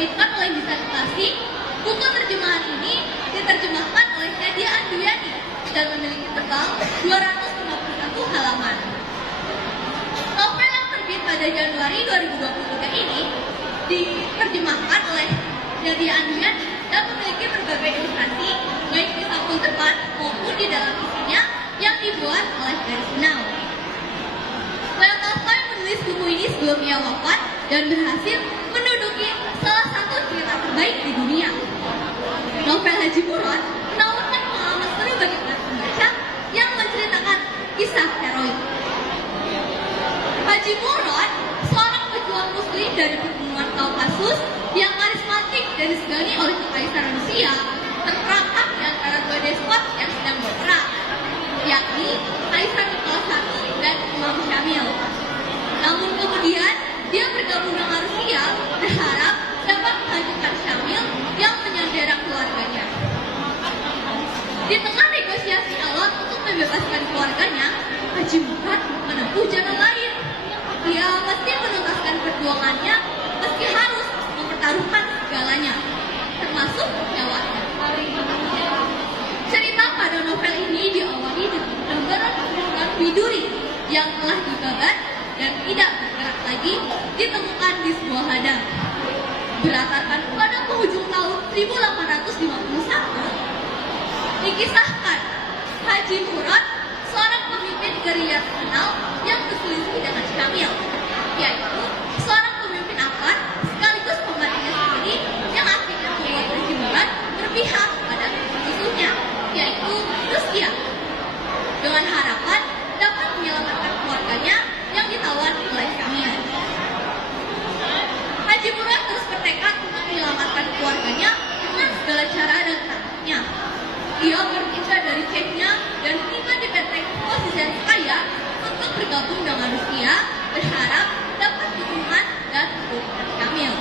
diterbitkan oleh disertasi. Buku terjemahan ini diterjemahkan oleh Nadia Anduyani dan memiliki tebal 251 halaman. Novel yang terbit pada Januari 2023 ini diterjemahkan oleh Nadia Anduyani dan memiliki berbagai ilustrasi baik di sampul depan maupun di dalam isinya yang dibuat oleh Garis Now. Leo Tolstoy menulis buku ini sebelum ia wafat dan berhasil menduduki salah satu cerita terbaik di dunia. Novel Haji Murad menawarkan pengalaman seru bagi para pembaca yang menceritakan kisah heroik. Haji Murad, seorang pejuang muslim dari pegunungan Kaukasus yang karismatik dan disegani oleh kekaisaran Rusia, terperangkap di antara dua despot yang sedang berperang, yakni Kaisar Nicholas I dan Imam Syamil. Namun kemudian dia bergabung dengan Rusia, berharap dapat menghancurkan Syamil yang menyandera keluarganya. Di tengah negosiasi alot untuk membebaskan keluarganya, Haji Murad menempuh jalan lain. Dia mesti menuntaskan perjuangannya meski harus mempertaruhkan segalanya, termasuk nyawanya. Cerita pada novel ini diawali dengan gambaran pasukan Widuri yang telah dibabat dan tidak bergerak lagi ditemukan di sebuah ladang. Berdasarkan pada penghujung tahun 1851, dikisahkan Haji Murad, seorang pemimpin gerilya terkenal yang berselisih dengan Syamil, yaitu seorang pemimpin Afgan sekaligus pembantunya sendiri yang akhirnya membuat Haji Murad berpihak pada musuhnya, yaitu Rusia, dengan harapan dapat menyelamatkan keluarganya yang ditawan oleh Syamil. Haji Murad terus bertekad untuk menyelamatkan keluarganya dengan segala cara dan taktiknya. Dia berpindah dari Chechnya dan tiba di benteng Kozizenskaya untuk bergabung dengan Rusia, berharap dapat dukungan dan kedudukan Syamil.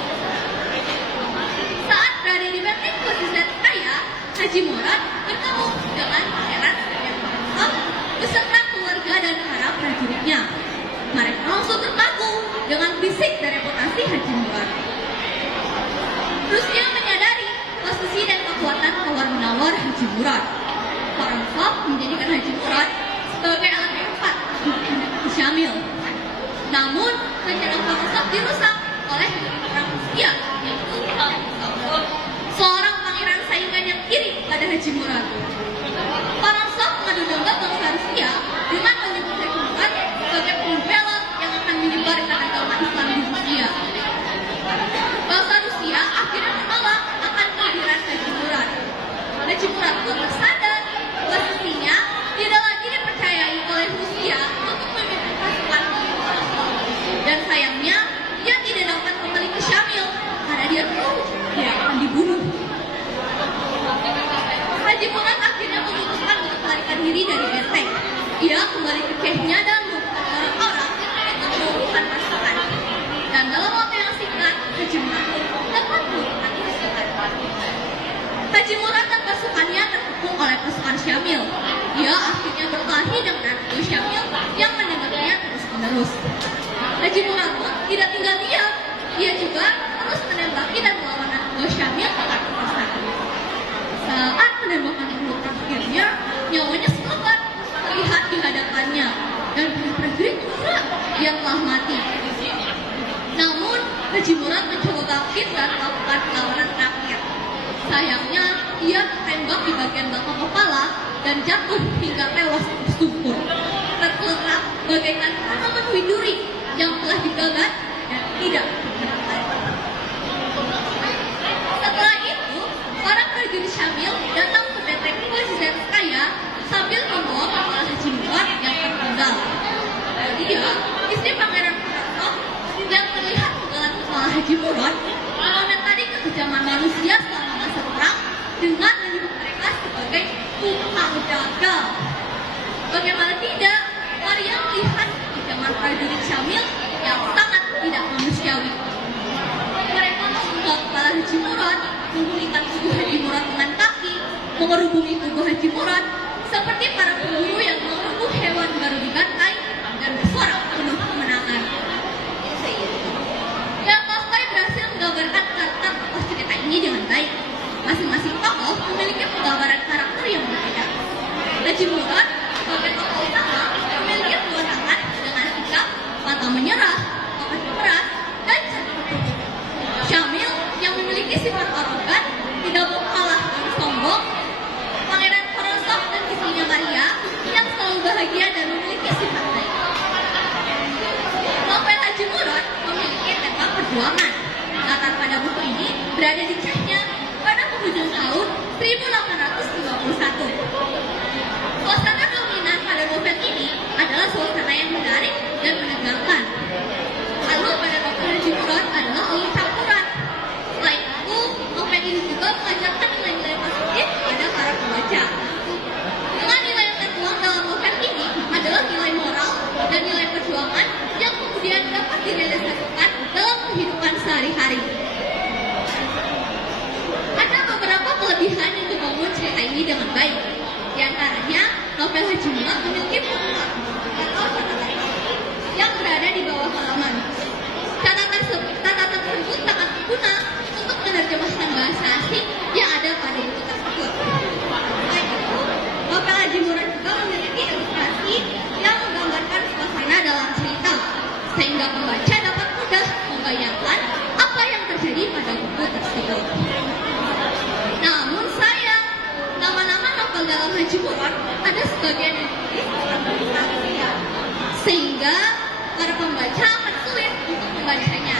Saat berada di benteng Kozizenskaya, Haji Murad bertemu dengan Pangeran Smerdyakov beserta keluarga dan para prajuritnya. Mereka langsung terpaku dengan fisik dan reputasi Haji Murad. Rusia menyadari posisi dan kekuatan tawar-menawar Haji Murad. Vorontsov menjadikan Haji Murad sebagai alat keempat untuk mendekati Syamil. Namun, rencana Vorontsov dirusak oleh orang Rusia, yaitu Vorontsov, seorang pangeran saingan yang iri pada Haji Murad. Vorontsov mengadu domba bangsa Rusia dengan menyebut Haji Murad sebagai pembelot yang akan menyebarkan agama Islam di Rusia. Bangsa Rusia akhirnya menolak akan kehadiran Haji Murad. Haji Murad pun tersadar posisinya tidak lagi dipercayai oleh Rusia untuk memimpin pasukan dan sayangnya dia tidak dapat kembali ke Syamil karena dia tahu dia akan dibunuh. Haji Murad akhirnya memutuskan untuk melarikan diri dari benteng. Dia kembali ke Chechnya dan mengumpulkan orang-orang untuk mengumpulkan pasukan. Dan dalam waktu yang singkat, Haji Murad dapat mengumpulkan pasukan. Haji Murad dan pasukannya terkepung oleh pasukan Syamil. Dia akhirnya berkelahi dengan Radio Syamil yang mendengarnya terus-menerus. Haji Murad pun tidak tinggal diam. Dia juga terus menembaki dan melawan Radio Syamil satu-satu. Saat penembakan terakhirnya, nyawanya selamat terlihat di hadapannya dan para prajurit mengira dia telah mati. Namun, Haji Murad mencoba bangkit dan melakukan perlawanan terakhir. Sayangnya, ia tertembak di bagian belakang kepala dan jatuh hingga tewas tersungkur, tergeletak bagaikan tanaman widuri yang telah dibabat dan tidak bergerak lagi. Setelah itu, para prajurit Syamil datang ke benteng Kozizenskaya sambil membawa kepala Haji Murad yang tertinggal. Dia, istri Pangeran Vorontsov, yang terlihat menggalang kepala Haji Murad, mengomentari kekejaman manusia selama masa perang dengan menyebut mereka sebagai tukang dagang. Bagaimana tidak, Maria melihat kekejaman prajurit Syamil yang sangat tidak manusiawi. Mereka memenggal kepala Haji Murad, menggulingkan tubuh Haji Murad dengan kaki, mengerubungi tubuh Haji Murad seperti para pemburu yang mengerubung hewan baru dibantai dan bersorak penuh kemenangan. Leo Tolstoy berhasil menggambarkan karakter ini dengan baik. Masing-masing tokoh memiliki penggambaran karakter yang berbeda. Haji Murad sebagai tokoh utama memiliki kewenangan dengan sikap pantang menyerah, pekerja keras, dan cerdik tertutup. Syamil yang memiliki sifat arogan, tidak mau kalah dan sombong. Pangeran Korosok dan istrinya Maria yang selalu bahagia dan memiliki sifat baik. Novel Haji Murad memiliki tema perjuangan. Latar pada buku ini berada di Chechnya pada penghujung tahun 1851. Suasana dominan pada novel ini adalah suasana yang menarik dan menegangkan. Lalu pada novel Haji Murad adalah alur campuran. Selain itu, novel ini juga mengajarkan nilai-nilai positif pada para pembaca. Dengan nilai yang tertuang dalam novel ini adalah nilai moral dan nilai perjuangan yang kemudian dapat direalisasikan dalam kehidupan sehari-hari. Ada beberapa kelebihan yang membangun cerita ini dengan baik. Di antaranya, novel Haji Murad memiliki bookmark atau catatan yang berada di bawah halaman. Catatan tersebut sangat berguna untuk menerjemahkan bahasa asing yang ada pada buku tersebut. Selain itu, novel Haji Murad juga memiliki ilustrasi yang menggambarkan suasana dalam cerita, sehingga pembaca dapat mudah membayangkan apa yang terjadi pada buku tersebut. Namun sayang, nama-nama novel dalam Haji Murad ada sebagian yang ditulis dalam bahasa Indonesia, sehingga para pembaca akan sulit untuk membacanya.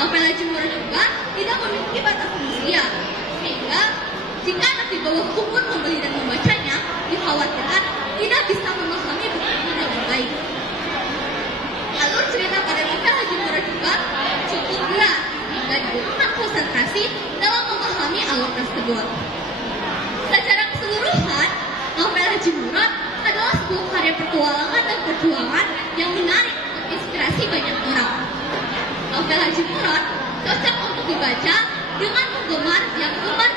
Novel Haji Murad juga tidak memiliki batas usia, sehingga jika anak di bawah umur membeli dan membacanya, dikhawatirkan tidak bisa memahami buku ini dengan baik. Alur cerita pada novel Haji Murad juga cukup berat, hingga dibutuhkan konsentrasi dalam memahami alur tersebut. Secara keseluruhan, novel Haji Murad adalah sebuah karya petualangan dan perjuangan yang menarik untuk inspirasi banyak orang. Novel Haji Murad cocok untuk dibaca dengan penggemar yang gemar